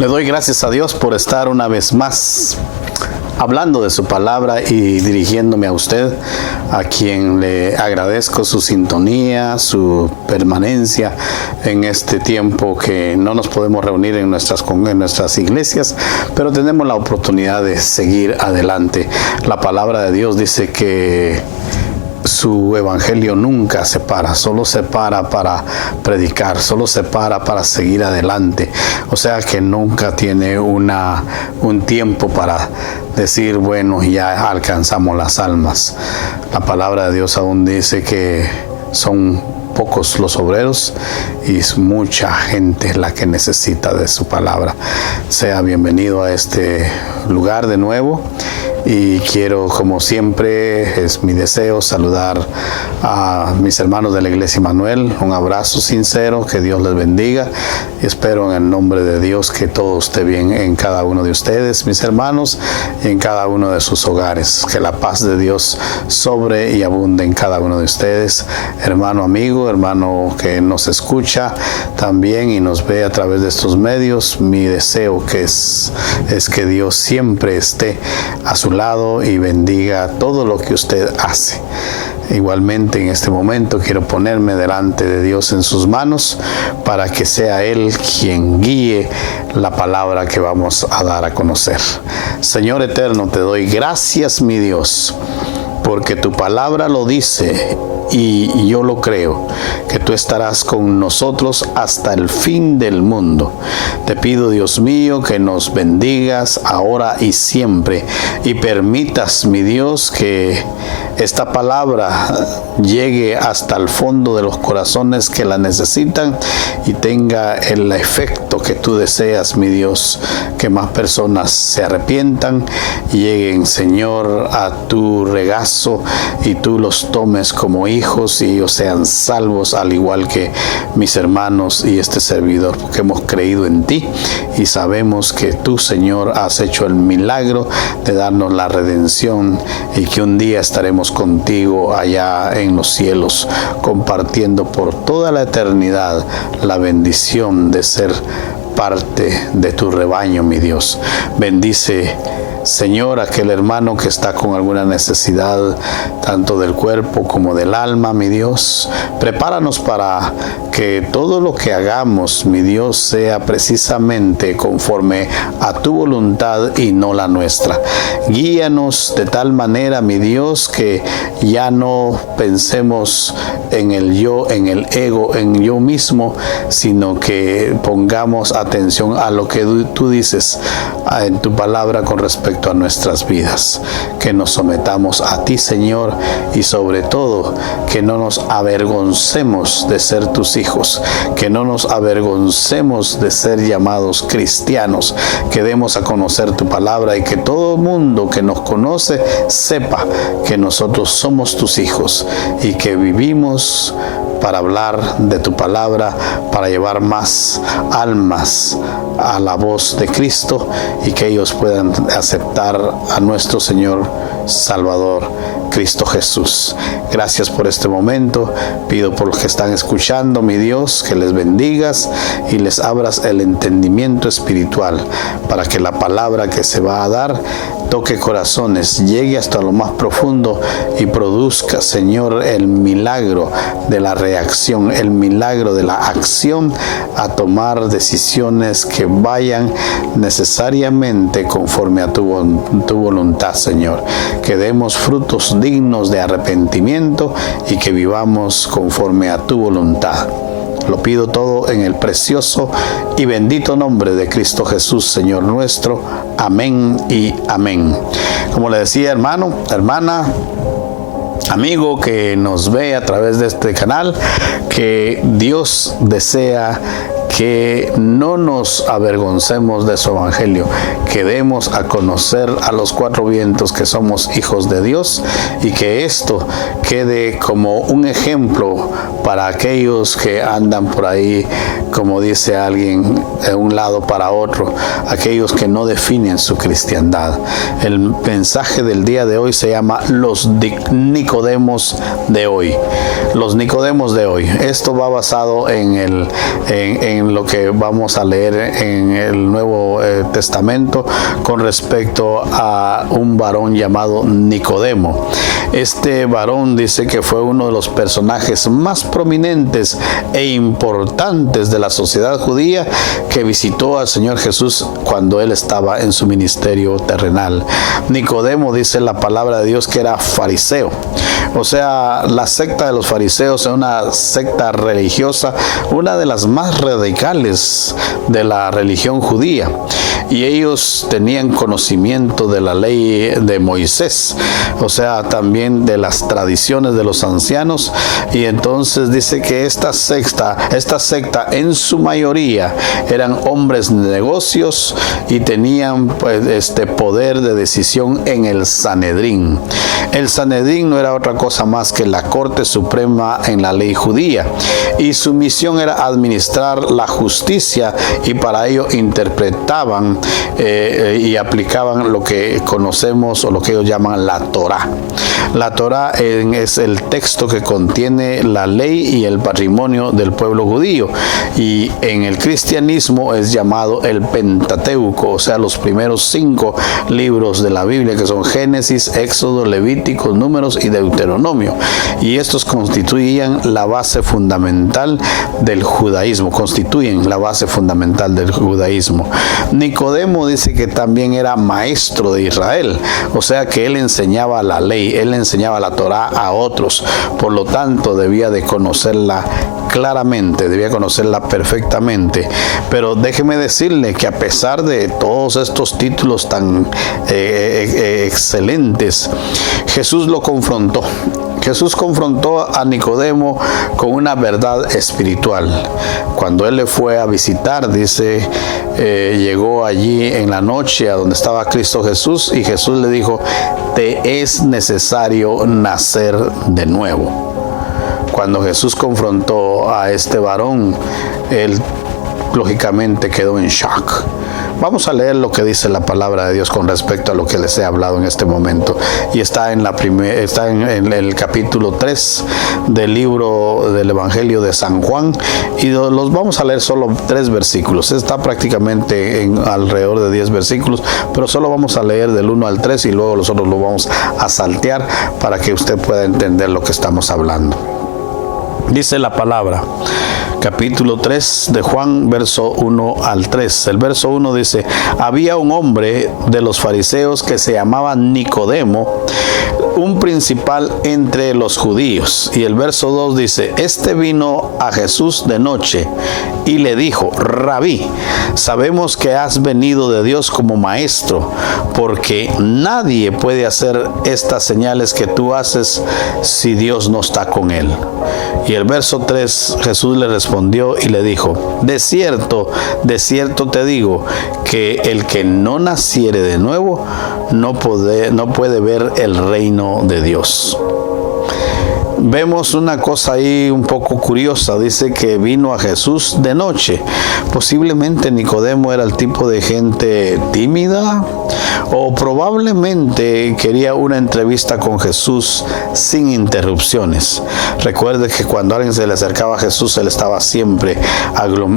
Le doy gracias a Dios por estar una vez más hablando de su palabra y dirigiéndome a usted, a quien le agradezco su sintonía, su permanencia en este tiempo que no nos podemos reunir en nuestras iglesias, pero tenemos la oportunidad de seguir adelante. La palabra de Dios dice que su evangelio nunca se para, solo se para para predicar, solo se para seguir adelante. O sea que nunca tiene un tiempo para decir, bueno, ya alcanzamos las almas. La palabra de Dios aún dice que son pocos los obreros y es mucha gente la que necesita de su palabra. Sea bienvenido a este lugar de nuevo. Y quiero, como siempre, es mi deseo saludar a mis hermanos de la Iglesia Emmanuel. Un abrazo sincero, que Dios les bendiga. Y espero en el nombre de Dios que todo esté bien en cada uno de ustedes, mis hermanos, y en cada uno de sus hogares. Que la paz de Dios sobre y abunde en cada uno de ustedes. Hermano amigo, hermano que nos escucha también y nos ve a través de estos medios, mi deseo es que Dios siempre esté a su lado y bendiga todo lo que usted hace. Igualmente en este momento quiero ponerme delante de Dios en sus manos para que sea Él quien guíe la palabra que vamos a dar a conocer. Señor eterno, te doy gracias, mi Dios, porque tu palabra lo dice y yo lo creo, que tú estarás con nosotros hasta el fin del mundo. Te pido, Dios mío, que nos bendigas ahora y siempre y permitas, mi Dios, que esta palabra llegue hasta el fondo de los corazones que la necesitan y tenga el efecto que tú deseas, mi Dios, que más personas se arrepientan y lleguen, Señor, a tu regazo y tú los tomes como hijos y ellos sean salvos, al igual que mis hermanos y este servidor, porque hemos creído en ti y sabemos que tú, Señor, has hecho el milagro de darnos la redención y que un día estaremos contigo allá en los cielos, compartiendo por toda la eternidad la bendición de ser parte de tu rebaño, mi Dios. Bendice, Señor, aquel hermano que está con alguna necesidad, tanto del cuerpo como del alma, mi Dios. Prepáranos para que todo lo que hagamos, mi Dios, sea precisamente conforme a tu voluntad y no la nuestra. Guíanos de tal manera, mi Dios, que ya no pensemos en el yo, en el ego, en yo mismo, sino que pongamos atención a lo que tú dices en tu palabra con respecto a nuestras vidas, que nos sometamos a ti, Señor, y sobre todo que no nos avergoncemos de ser tus hijos, que no nos avergoncemos de ser llamados cristianos, que demos a conocer tu palabra y que todo el mundo que nos conoce sepa que nosotros somos tus hijos y que vivimos para hablar de tu palabra, para llevar más almas a la voz de Cristo y que ellos puedan aceptar a nuestro Señor Salvador, Cristo Jesús. Gracias por este momento. Pido por los que están escuchando, mi Dios, que les bendigas y les abras el entendimiento espiritual para que la palabra que se va a dar toque corazones, llegue hasta lo más profundo y produzca, Señor, el milagro de la reacción, el milagro de la acción a tomar decisiones que vayan necesariamente conforme a tu voluntad, Señor. Que demos frutos dignos de arrepentimiento y que vivamos conforme a tu voluntad. Lo pido todo en el precioso y bendito nombre de Cristo Jesús, Señor nuestro. Amén y amén. Como le decía, hermano, hermana, amigo que nos ve a través de este canal, que Dios desea que no nos avergoncemos de su evangelio, que demos a conocer a los cuatro vientos que somos hijos de Dios y que esto quede como un ejemplo para aquellos que andan por ahí, como dice alguien, de un lado para otro, aquellos que no definen su cristiandad. El mensaje del día de hoy se llama los Nicodemos de hoy. Los Nicodemos de hoy. Esto va basado en en lo que vamos a leer en el Nuevo Testamento con respecto a un varón llamado Nicodemo. Este varón dice que fue uno de los personajes más prominentes e importantes de la sociedad judía que visitó al Señor Jesús cuando él estaba en su ministerio terrenal. Nicodemo, dice la palabra de Dios, que era fariseo. O sea, la secta de los fariseos es una secta religiosa, una de las más radicales de la religión judía. Y ellos tenían conocimiento de la ley de Moisés, o sea, también de las tradiciones de los ancianos. Y entonces dice que esta secta en su mayoría eran hombres de negocios y tenían pues poder de decisión en el Sanedrín. El Sanedrín no era otra cosa más que la Corte Suprema en la ley judía, y su misión era administrar la justicia, y para ello interpretaban y aplicaban lo que conocemos o lo que ellos llaman la Torá. La Torá es el texto que contiene la ley y el patrimonio del pueblo judío, y en el cristianismo es llamado el Pentateuco, o sea, los primeros 5 libros de la Biblia, que son Génesis, Éxodo, Levítico, Números y Deuteronomio, y estos constituyen la base fundamental del judaísmo, Nicodemo dice que también era maestro de Israel, o sea que él enseñaba la ley, él enseñaba la Torá a otros, por lo tanto debía de conocerla claramente, debía conocerla perfectamente. Pero déjeme decirle que a pesar de todos estos títulos tan excelentes, Jesús lo confrontó. Jesús confrontó a Nicodemo con una verdad espiritual. Cuando él le fue a visitar, dice, llegó allí en la noche a donde estaba Cristo Jesús, y Jesús le dijo: te es necesario nacer de nuevo. Cuando Jesús confrontó a este varón, él lógicamente quedó en shock. Vamos a leer lo que dice la palabra de Dios con respecto a lo que les he hablado en este momento. Y está en el capítulo 3 del libro del Evangelio de San Juan. Y los vamos a leer solo 3 versículos. Está prácticamente en alrededor de 10 versículos, pero solo vamos a leer del 1 al 3 y luego nosotros lo vamos a saltear para que usted pueda entender lo que estamos hablando. Dice la palabra, capítulo 3 de Juan, verso 1 al 3. El verso 1 dice: había un hombre de los fariseos que se llamaba Nicodemo, un principal entre los judíos. Y el verso 2 dice: este vino a Jesús de noche y le dijo: Rabí, sabemos que has venido de Dios como maestro, porque nadie puede hacer estas señales que tú haces si Dios no está con él. Y el verso 3, Jesús le respondió y le dijo: de cierto te digo, que el que no naciere de nuevo no puede ver el reino de Dios. Vemos una cosa ahí un poco curiosa. Dice que vino a Jesús de noche. Posiblemente Nicodemo era el tipo de gente tímida, o probablemente quería una entrevista con Jesús sin interrupciones. Recuerde que cuando alguien se le acercaba a Jesús, él estaba siempre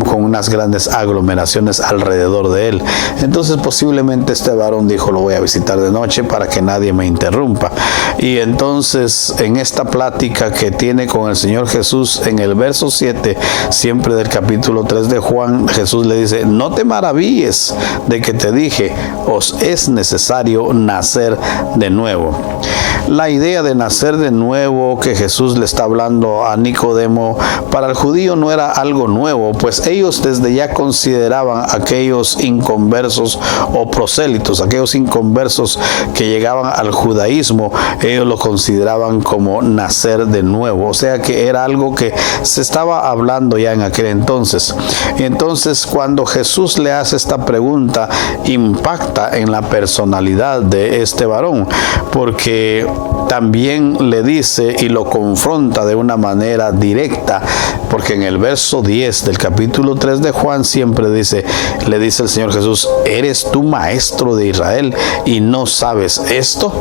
con unas grandes aglomeraciones alrededor de él. Entonces posiblemente este varón dijo: lo voy a visitar de noche para que nadie me interrumpa. Y entonces en esta plática que tiene con el Señor Jesús, en el verso 7 siempre del capítulo 3 de Juan, Jesús le dice: no te maravilles de que te dije, os es necesario nacer de nuevo. La idea de nacer de nuevo que Jesús le está hablando a Nicodemo, para el judío no era algo nuevo, pues ellos desde ya consideraban aquellos inconversos o prosélitos, aquellos inconversos que llegaban al judaísmo, ellos lo consideraban como nacer de nuevo. O sea que era algo que se estaba hablando ya en aquel entonces. Entonces, cuando Jesús le hace esta pregunta, impacta en la personalidad de este varón, porque también le dice y lo confronta de una manera directa, porque en el verso 10 del capítulo 3 de Juan siempre le dice el Señor Jesús: ¿eres tú maestro de Israel y no sabes esto?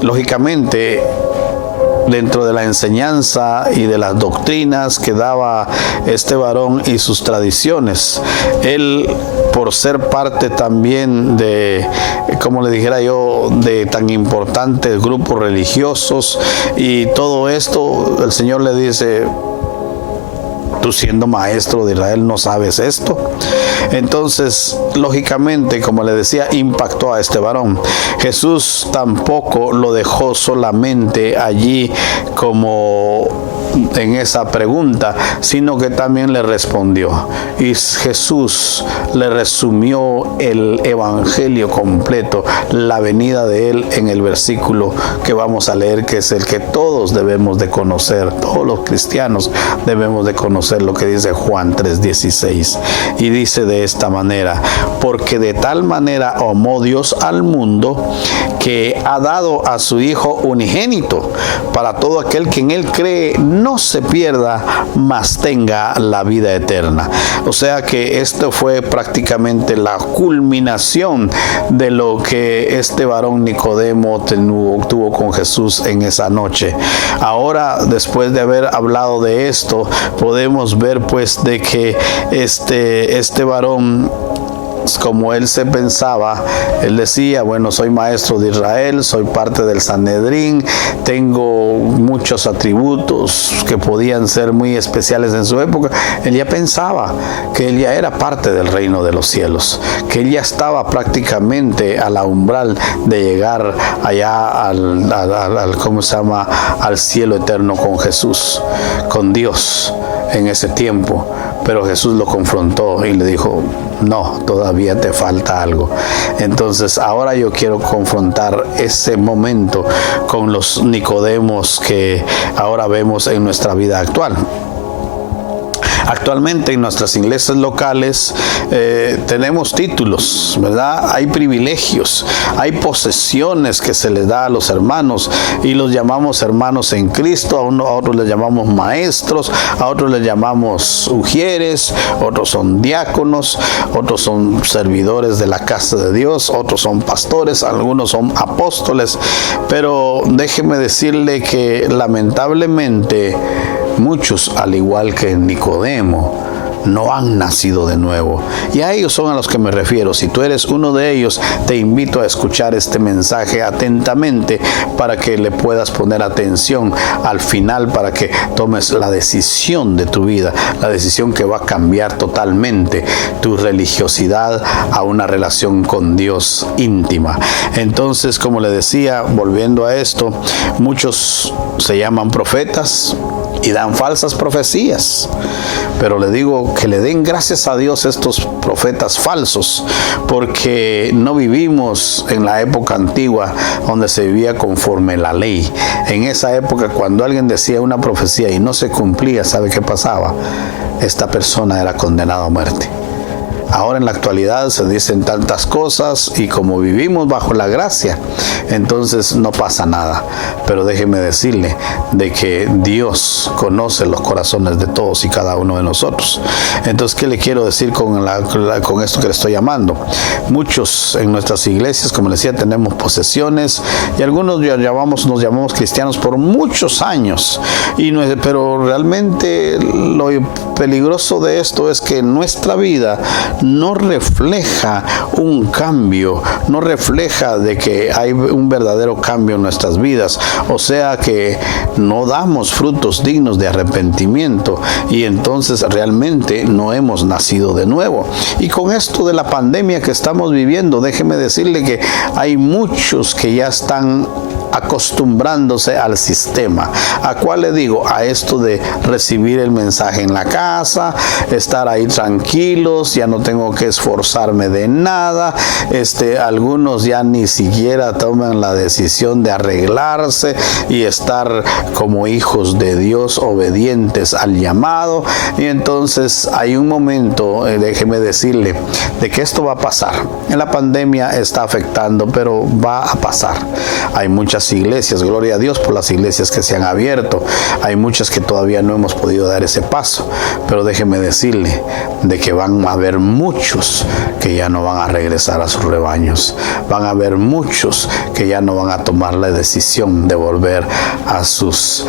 Lógicamente, dentro de la enseñanza y de las doctrinas que daba este varón y sus tradiciones. Él, por ser parte también de, como le dijera yo, de tan importantes grupos religiosos y todo esto, el Señor le dice: tú siendo maestro de Israel no sabes esto. Entonces, lógicamente, como le decía, impactó a este varón. Jesús tampoco lo dejó solamente allí como en esa pregunta, sino que también le respondió. Y Jesús le resumió el evangelio completo, la venida de él, en el versículo que vamos a leer, que es el que todos debemos de conocer, todos los cristianos debemos de conocer, lo que dice Juan 3:16. Y dice de esta manera: porque de tal manera amó Dios al mundo, que ha dado a su Hijo unigénito, para todo aquel que en él cree no se pierda, mas tenga la vida eterna. O sea que esto fue prácticamente la culminación de lo que este varón Nicodemo tuvo con Jesús en esa noche. Ahora, después de haber hablado de esto, podemos ver pues de que este varón, como él se pensaba, él decía: bueno, soy maestro de Israel, soy parte del Sanedrín, tengo muchos atributos que podían ser muy especiales en su época. Él ya pensaba que él ya era parte del reino de los cielos, que él ya estaba prácticamente a la umbral de llegar allá al cielo eterno con Jesús, con Dios en ese tiempo. Pero Jesús lo confrontó y le dijo: no, todavía te falta algo. Entonces ahora yo quiero confrontar ese momento con los Nicodemos que ahora vemos en nuestra vida actual. Actualmente en nuestras iglesias locales tenemos títulos, ¿verdad? Hay privilegios, hay posesiones que se les da a los hermanos y los llamamos hermanos en Cristo. A otros les llamamos maestros, a otros les llamamos ujieres, otros son diáconos, otros son servidores de la casa de Dios, otros son pastores, algunos son apóstoles. Pero déjeme decirle que lamentablemente muchos, al igual que Nicodemo, no han nacido de nuevo. Y a ellos son a los que me refiero. Si tú eres uno de ellos, te invito a escuchar este mensaje atentamente para que le puedas poner atención al final, para que tomes la decisión de tu vida, la decisión que va a cambiar totalmente tu religiosidad a una relación con Dios íntima. Entonces, como le decía, volviendo a esto, muchos se llaman profetas y dan falsas profecías, pero le digo que le den gracias a Dios estos profetas falsos, porque no vivimos en la época antigua donde se vivía conforme la ley. En esa época, cuando alguien decía una profecía y no se cumplía, ¿sabe qué pasaba? Esta persona era condenada a muerte. Ahora en la actualidad se dicen tantas cosas y como vivimos bajo la gracia, entonces no pasa nada. Pero déjeme decirle de que Dios conoce los corazones de todos y cada uno de nosotros. Entonces, ¿qué le quiero decir con esto que le estoy llamando? Muchos en nuestras iglesias, como le decía, tenemos posesiones y algunos nos llamamos cristianos por muchos años. Pero realmente lo peligroso de esto es que nuestra vida no refleja un cambio, no refleja de que hay un verdadero cambio en nuestras vidas. O sea que no damos frutos dignos de arrepentimiento y entonces realmente no hemos nacido de nuevo. Y con esto de la pandemia que estamos viviendo, déjeme decirle que hay muchos que ya están acostumbrándose al sistema. ¿A cuál le digo? A esto de recibir el mensaje en la casa, estar ahí tranquilos, ya no tengo que esforzarme de nada. Algunos ya ni siquiera toman la decisión de arreglarse y estar como hijos de Dios, obedientes al llamado. Y entonces hay un momento, déjeme decirle, de que esto va a pasar. En la pandemia está afectando, pero va a pasar. Hay muchas muchas iglesias, gloria a Dios por las iglesias que se han abierto. Hay muchas que todavía no hemos podido dar ese paso, pero déjeme decirle de que van a haber muchos que ya no van a regresar a sus rebaños. Van a haber muchos que ya no van a tomar la decisión de volver a sus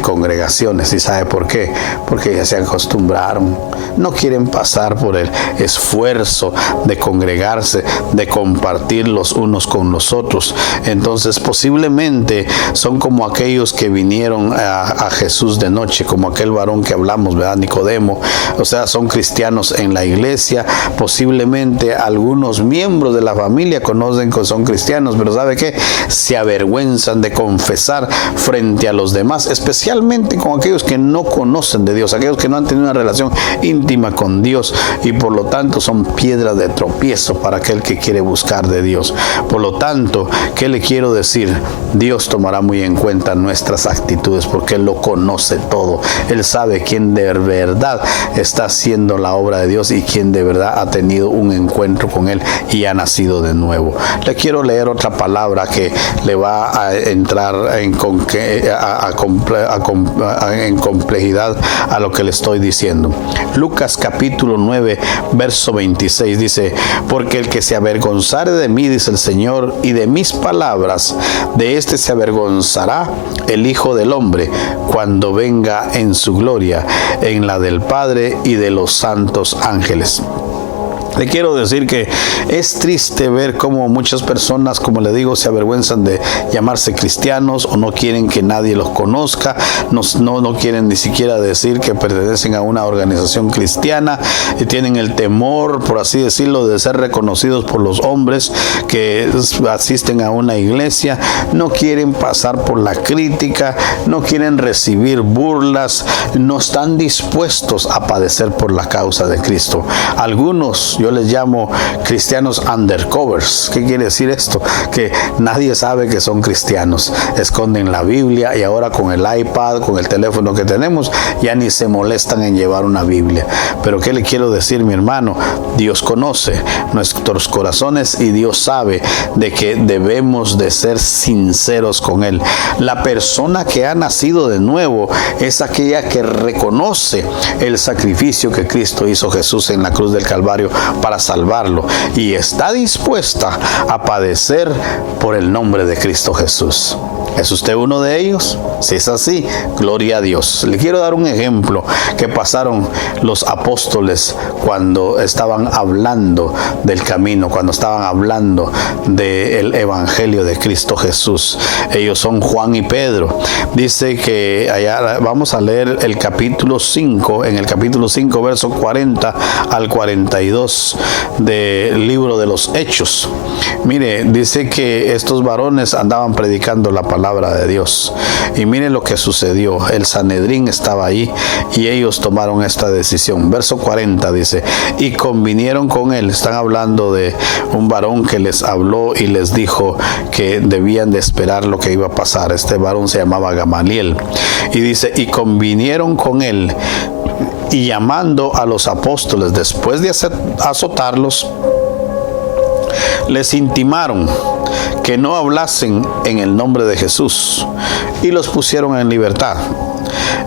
congregaciones. ¿Y sabe por qué? Porque ya se acostumbraron. No quieren pasar por el esfuerzo de congregarse, de compartir los unos con los otros. Entonces posiblemente son como aquellos que vinieron a Jesús de noche, como aquel varón que hablamos, ¿verdad? Nicodemo. O sea, son cristianos en la iglesia. Posiblemente algunos miembros de la familia conocen que son cristianos, pero ¿sabe qué? Se avergüenzan de confesar frente a los demás, especialmente con aquellos que no conocen de Dios, aquellos que no han tenido una relación íntima con Dios, y por lo tanto son piedras de tropiezo para aquel que quiere buscar de Dios. Por lo tanto, ¿qué le quiero decir? Dios tomará muy en cuenta nuestras actitudes, porque Él lo conoce todo. Él sabe quién de verdad está haciendo la obra de Dios y quién de verdad ha tenido un encuentro con Él y ha nacido de nuevo. Le quiero leer otra palabra que le va a entrar en complejidad a lo que le estoy diciendo. Lucas capítulo 9, verso 26 dice: porque el que se avergonzare de mí, dice el Señor, y de mis palabras, de este se avergonzará el Hijo del Hombre cuando venga en su gloria, en la del Padre y de los santos ángeles. Le quiero decir que es triste ver cómo muchas personas, como le digo, se avergüenzan de llamarse cristianos o no quieren que nadie los conozca, no quieren ni siquiera decir que pertenecen a una organización cristiana, y tienen el temor, por así decirlo, de ser reconocidos por los hombres que asisten a una iglesia. No quieren pasar por la crítica, no quieren recibir burlas, no están dispuestos a padecer por la causa de Cristo. Algunos, yo les llamo cristianos undercovers. ¿Qué quiere decir esto? Que nadie sabe que son cristianos. Esconden la Biblia, y ahora con el iPad, con el teléfono que tenemos, ya ni se molestan en llevar una Biblia. Pero ¿qué le quiero decir, mi hermano? Dios conoce nuestros corazones y Dios sabe de que debemos de ser sinceros con Él. La persona que ha nacido de nuevo es aquella que reconoce el sacrificio que Cristo hizo, Jesús, en la cruz del Calvario para salvarlo, y está dispuesta a padecer por el nombre de Cristo Jesús. ¿Es usted uno de ellos? Si es así, gloria a Dios. Le quiero dar un ejemplo que pasaron los apóstoles cuando estaban hablando del camino, cuando estaban hablando del evangelio de Cristo Jesús. Ellos son Juan y Pedro. Dice que allá, vamos a leer el capítulo 5, en el capítulo 5, verso 40 al 42 del libro de los Hechos. Mire, dice que estos varones andaban predicando la palabra de Dios, y mire lo que sucedió. El Sanedrín estaba ahí y ellos tomaron esta decisión. Verso 40 dice: y convinieron con él. Están hablando de un varón que les habló y les dijo que debían de esperar lo que iba a pasar. Este varón se llamaba Gamaliel, y dice: y convinieron con él, y llamando a los apóstoles después de azotarlos, les intimaron que no hablasen en el nombre de Jesús, y los pusieron en libertad.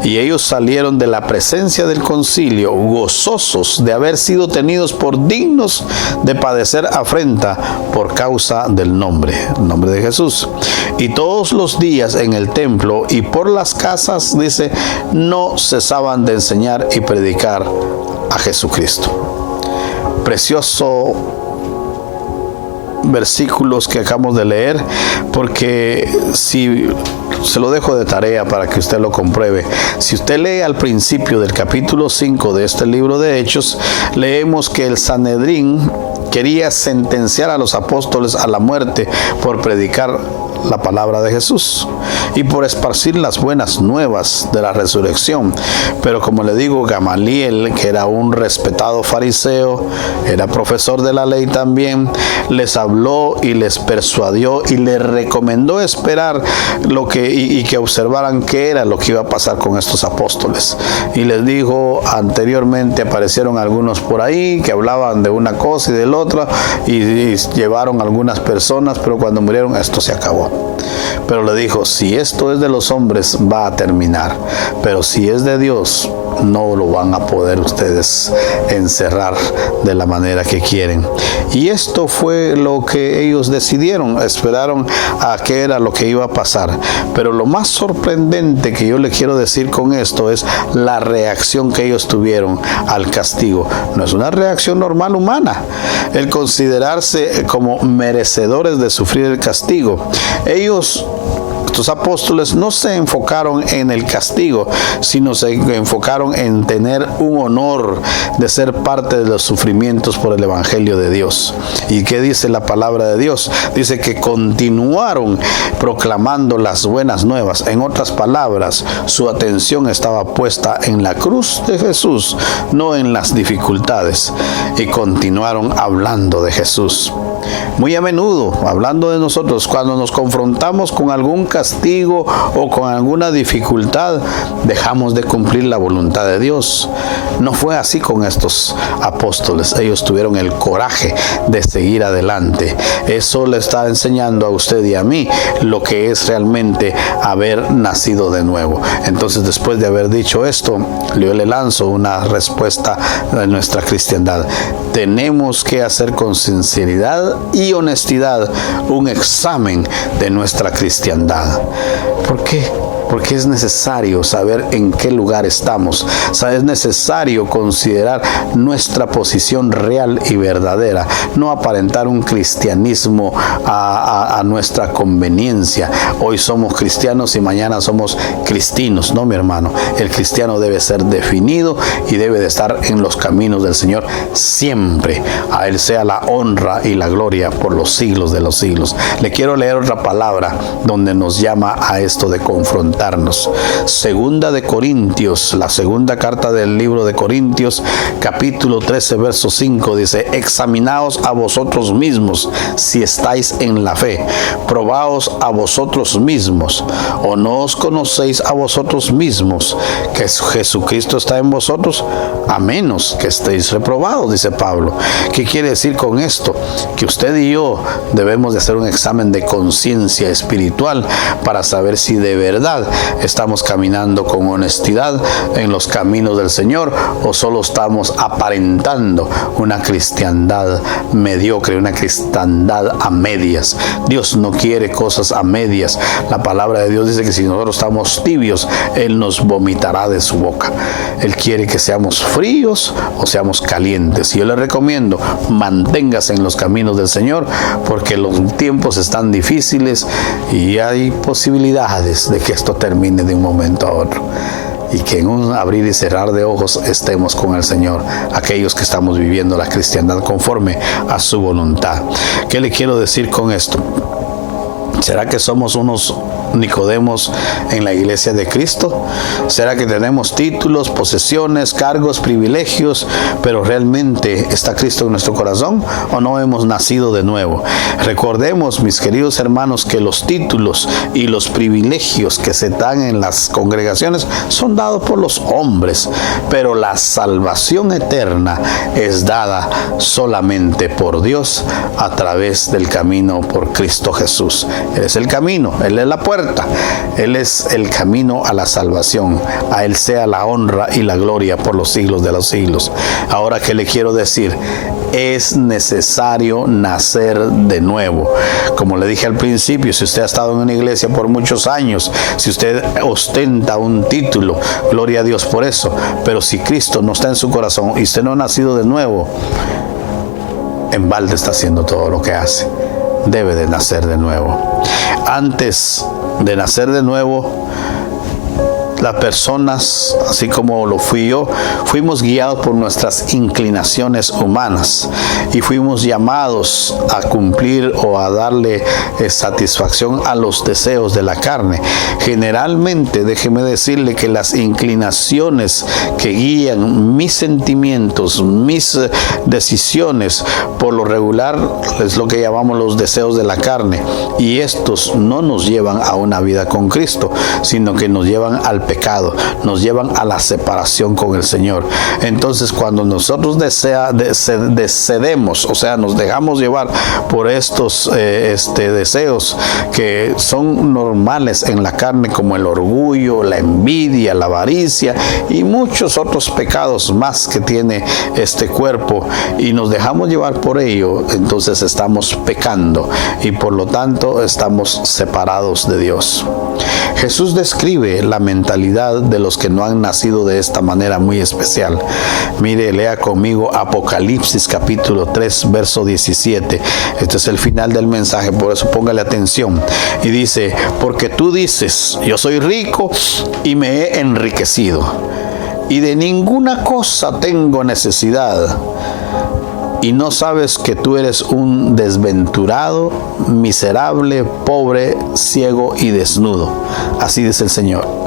Y ellos salieron de la presencia del concilio gozosos de haber sido tenidos por dignos de padecer afrenta por causa del nombre de Jesús. Y todos los días en el templo y por las casas, dice, no cesaban de enseñar y predicar a Jesucristo. Precioso versículos que acabamos de leer, porque si se lo dejo de tarea para que usted lo compruebe. Si usted lee al principio del capítulo 5 de este libro de Hechos, leemos que el Sanedrín quería sentenciar a los apóstoles a la muerte por predicar la palabra de Jesús y por esparcir las buenas nuevas de la resurrección. Pero como le digo, Gamaliel, que era un respetado fariseo, era profesor de la ley también, les habló habló y les persuadió y les recomendó esperar y que observaran qué era lo que iba a pasar con estos apóstoles. Y les dijo, anteriormente aparecieron algunos por ahí que hablaban de una cosa y de la otra y llevaron algunas personas, pero cuando murieron esto se acabó. Pero le dijo, si esto es de los hombres va a terminar, pero si es de Dios no lo van a poder ustedes encerrar de la manera que quieren. Y esto fue lo que ellos decidieron, esperaron a qué era lo que iba a pasar. Pero lo más sorprendente que yo le quiero decir con esto es la reacción que ellos tuvieron al castigo. No es una reacción normal humana, el considerarse como merecedores de sufrir el castigo. Estos apóstoles no se enfocaron en el castigo, sino se enfocaron en tener un honor de ser parte de los sufrimientos por el Evangelio de Dios. ¿Y qué dice la palabra de Dios? Dice que continuaron proclamando las buenas nuevas. En otras palabras, su atención estaba puesta en la cruz de Jesús, no en las dificultades. Y continuaron hablando de Jesús. Muy a menudo, hablando de nosotros, cuando nos confrontamos con algún castigo o con alguna dificultad, dejamos de cumplir la voluntad de Dios. No fue así con estos apóstoles. Ellos tuvieron el coraje de seguir adelante. Eso le está enseñando a usted y a mí lo que es realmente haber nacido de nuevo. Entonces, después de haber dicho esto, yo le lanzo una respuesta de nuestra cristiandad. Tenemos que hacer con sinceridad y honestidad un examen de nuestra cristiandad. ¿Por qué? Porque es necesario saber en qué lugar estamos. Es necesario considerar nuestra posición real y verdadera. No aparentar un cristianismo a nuestra conveniencia. Hoy somos cristianos y mañana somos cristinos. No, mi hermano. El cristiano debe ser definido y debe de estar en los caminos del Señor siempre. A Él sea la honra y la gloria por los siglos de los siglos. Le quiero leer otra palabra donde nos llama a esto de confrontar. Segunda de Corintios, la segunda carta del libro de Corintios, capítulo 13, verso 5, dice: examinaos a vosotros mismos si estáis en la fe, probaos a vosotros mismos, o no os conocéis a vosotros mismos que Jesucristo está en vosotros, a menos que estéis reprobados, dice Pablo. ¿Qué quiere decir con esto? Que usted y yo debemos de hacer un examen de conciencia espiritual para saber si de verdad estamos caminando con honestidad en los caminos del Señor o solo estamos aparentando una cristiandad mediocre, una cristiandad a medias. Dios no quiere cosas a medias. La palabra de Dios dice que si nosotros estamos tibios, Él nos vomitará de su boca. Él quiere que seamos fríos o seamos calientes. Y yo le recomiendo, manténgase en los caminos del Señor, porque los tiempos están difíciles y hay posibilidades de que esto termine de un momento a otro, y que en un abrir y cerrar de ojos estemos con el Señor, aquellos que estamos viviendo la cristiandad conforme a su voluntad. ¿Qué le quiero decir con esto? ¿Será que somos unos Nicodemos en la iglesia de Cristo? ¿Será que tenemos títulos, posesiones, cargos, privilegios, pero realmente está Cristo en nuestro corazón o no hemos nacido de nuevo? Recordemos, mis queridos hermanos, que los títulos y los privilegios que se dan en las congregaciones son dados por los hombres, pero la salvación eterna es dada solamente por Dios a través del camino por Cristo Jesús. Él es el camino, Él es la puerta. Él es el camino a la salvación. A Él sea la honra y la gloria por los siglos de los siglos. Ahora, ¿qué le quiero decir? Es necesario nacer de nuevo. Como le dije al principio, si usted ha estado en una iglesia por muchos años, si usted ostenta un título, gloria a Dios por eso. Pero si Cristo no está en su corazón y usted no ha nacido de nuevo, en balde está haciendo todo lo que hace. Debe de nacer de nuevo. Antes de nacer de nuevo, Las personas, así como lo fui yo, fuimos guiados por nuestras inclinaciones humanas y fuimos llamados a cumplir o a darle satisfacción a los deseos de la carne. Generalmente, déjeme decirle que las inclinaciones que guían mis sentimientos, mis decisiones, por lo regular es lo que llamamos los deseos de la carne, y estos no nos llevan a una vida con Cristo, sino que nos llevan al pecado, nos llevan a la separación con el Señor. Entonces, cuando nosotros cedemos, o sea, nos dejamos llevar por estos deseos que son normales en la carne, como el orgullo, la envidia, la avaricia y muchos otros pecados más que tiene este cuerpo, y nos dejamos llevar por ello, entonces estamos pecando y por lo tanto estamos separados de Dios. Jesús describe la mentalidad de los que no han nacido de esta manera muy especial. Mire, lea conmigo Apocalipsis capítulo 3, verso 17. Este es el final del mensaje, por eso póngale atención. Y dice: porque tú dices, yo soy rico y me he enriquecido, y de ninguna cosa tengo necesidad, y no sabes que tú eres un desventurado, miserable, pobre, ciego y desnudo. Así dice el Señor.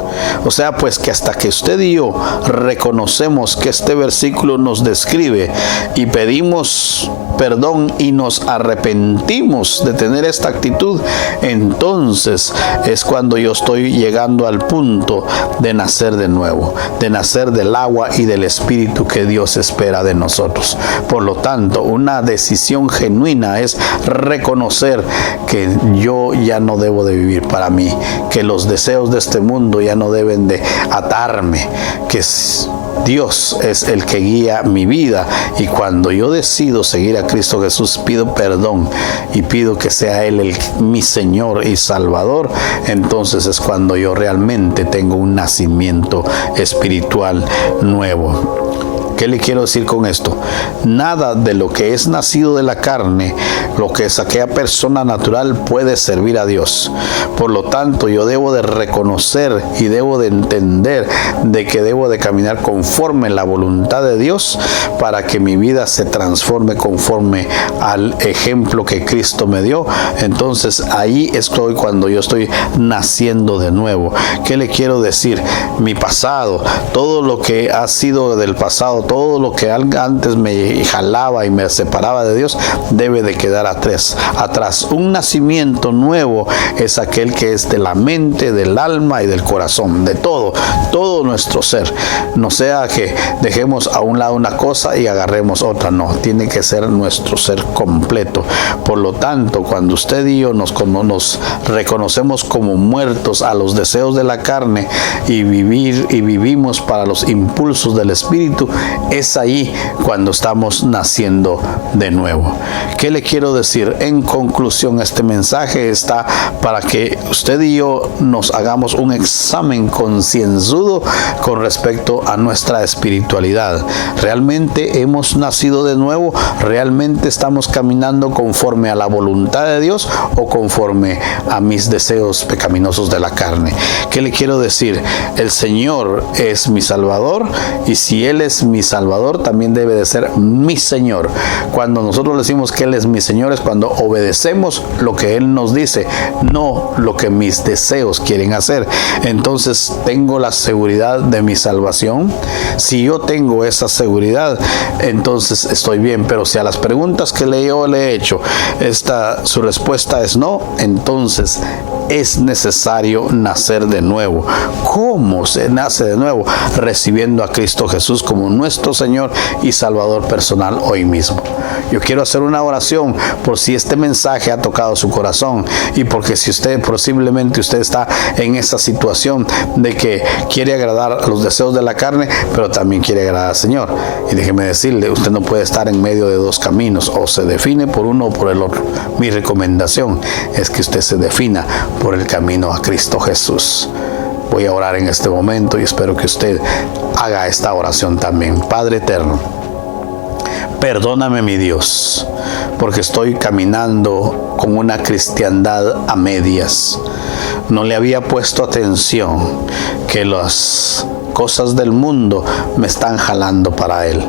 O sea, pues, que hasta que usted y yo reconocemos que este versículo nos describe y pedimos perdón y nos arrepentimos de tener esta actitud, entonces es cuando yo estoy llegando al punto de nacer de nuevo, de nacer del agua y del Espíritu que Dios espera de nosotros. Por lo tanto, una decisión genuina es reconocer que yo ya no debo de vivir para mí, que los deseos de este mundo ya no deben de atarme, que Dios es el que guía mi vida, y cuando yo decido seguir a Cristo Jesús, pido perdón y pido que sea Él mi Señor y Salvador, entonces es cuando yo realmente tengo un nacimiento espiritual nuevo. ¿Qué le quiero decir con esto? Nada de lo que es nacido de la carne, lo que es aquella persona natural, puede servir a Dios. Por lo tanto, yo debo de reconocer y debo de entender de que debo de caminar conforme la voluntad de Dios para que mi vida se transforme conforme al ejemplo que Cristo me dio. Entonces, ahí estoy cuando yo estoy naciendo de nuevo. ¿Qué le quiero decir? Mi pasado, todo lo que ha sido del pasado, todo lo que antes me jalaba y me separaba de Dios, debe de quedar atrás. Un nacimiento nuevo es aquel que es de la mente, del alma y del corazón, de todo nuestro ser. No sea que dejemos a un lado una cosa y agarremos otra, no, tiene que ser nuestro ser completo. Por lo tanto, cuando usted y yo nos reconocemos como muertos a los deseos de la carne y vivimos para los impulsos del Espíritu, es ahí cuando estamos naciendo de nuevo. ¿Qué le quiero decir? En conclusión, este mensaje está para que usted y yo nos hagamos un examen concienzudo con respecto a nuestra espiritualidad. ¿Realmente hemos nacido de nuevo? ¿Realmente estamos caminando conforme a la voluntad de Dios o conforme a mis deseos pecaminosos de la carne? ¿Qué le quiero decir? El Señor es mi Salvador, y si Él es mi Salvador, también debe de ser mi Señor. Cuando nosotros decimos que Él es mi Señor, es cuando obedecemos lo que Él nos dice, no lo que mis deseos quieren hacer. Entonces, tengo la seguridad de mi salvación. Si yo tengo esa seguridad, entonces estoy bien. Pero si a las preguntas que yo le he hecho, su respuesta es no, entonces es necesario nacer de nuevo. ¿Cómo se nace de nuevo? Recibiendo a Cristo Jesús como nuestro Señor y Salvador personal hoy mismo. Yo quiero hacer una oración por si este mensaje ha tocado su corazón, y porque si posiblemente usted está en esa situación de que quiere agradar a los deseos de la carne, pero también quiere agradar al Señor. Y déjeme decirle, usted no puede estar en medio de dos caminos, o se define por uno o por el otro. Mi recomendación es que usted se defina por el camino a Cristo Jesús. Voy a orar en este momento y espero que usted haga esta oración también. Padre eterno, perdóname, mi Dios, porque estoy caminando con una cristiandad a medias. no le había puesto atención que las cosas del mundo me están jalando para él,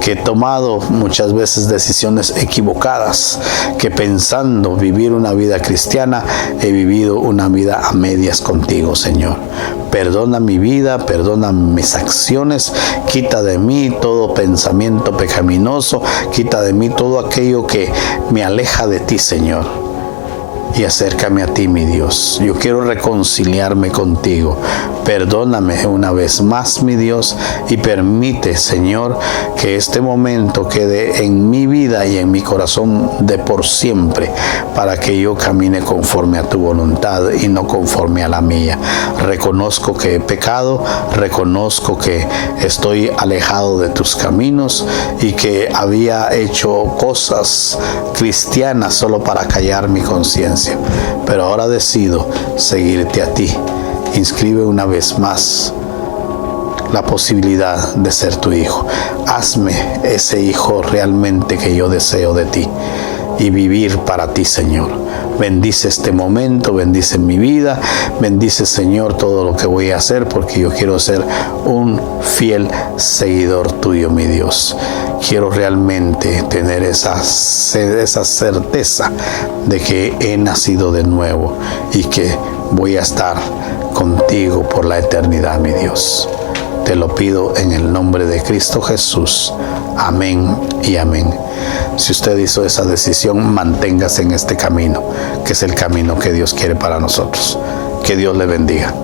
que he tomado muchas veces decisiones equivocadas, que pensando vivir una vida cristiana he vivido una vida a medias contigo, Señor. Perdona mi vida, perdona mis acciones, quita de mí todo pensamiento pecaminoso, quita de mí todo aquello que me aleja de ti, Señor. Y acércame a ti, mi Dios. Yo quiero reconciliarme contigo. Perdóname una vez más, mi Dios, y permite, Señor, que este momento quede en mi vida y en mi corazón de por siempre, para que yo camine conforme a tu voluntad y no conforme a la mía. Reconozco que he pecado, reconozco que estoy alejado de tus caminos y que había hecho cosas cristianas solo para callar mi conciencia. Pero ahora decido seguirte a ti. Inscribe una vez más la posibilidad de ser tu hijo. Hazme ese hijo realmente que yo deseo de ti y vivir para ti, Señor. Bendice este momento, bendice mi vida, bendice, Señor, todo lo que voy a hacer, porque yo quiero ser un fiel seguidor tuyo, mi Dios. Quiero realmente tener esa certeza de que he nacido de nuevo y que voy a estar contigo por la eternidad, mi Dios. Te lo pido en el nombre de Cristo Jesús. Amén y amén. Si usted hizo esa decisión, manténgase en este camino, que es el camino que Dios quiere para nosotros. Que Dios le bendiga.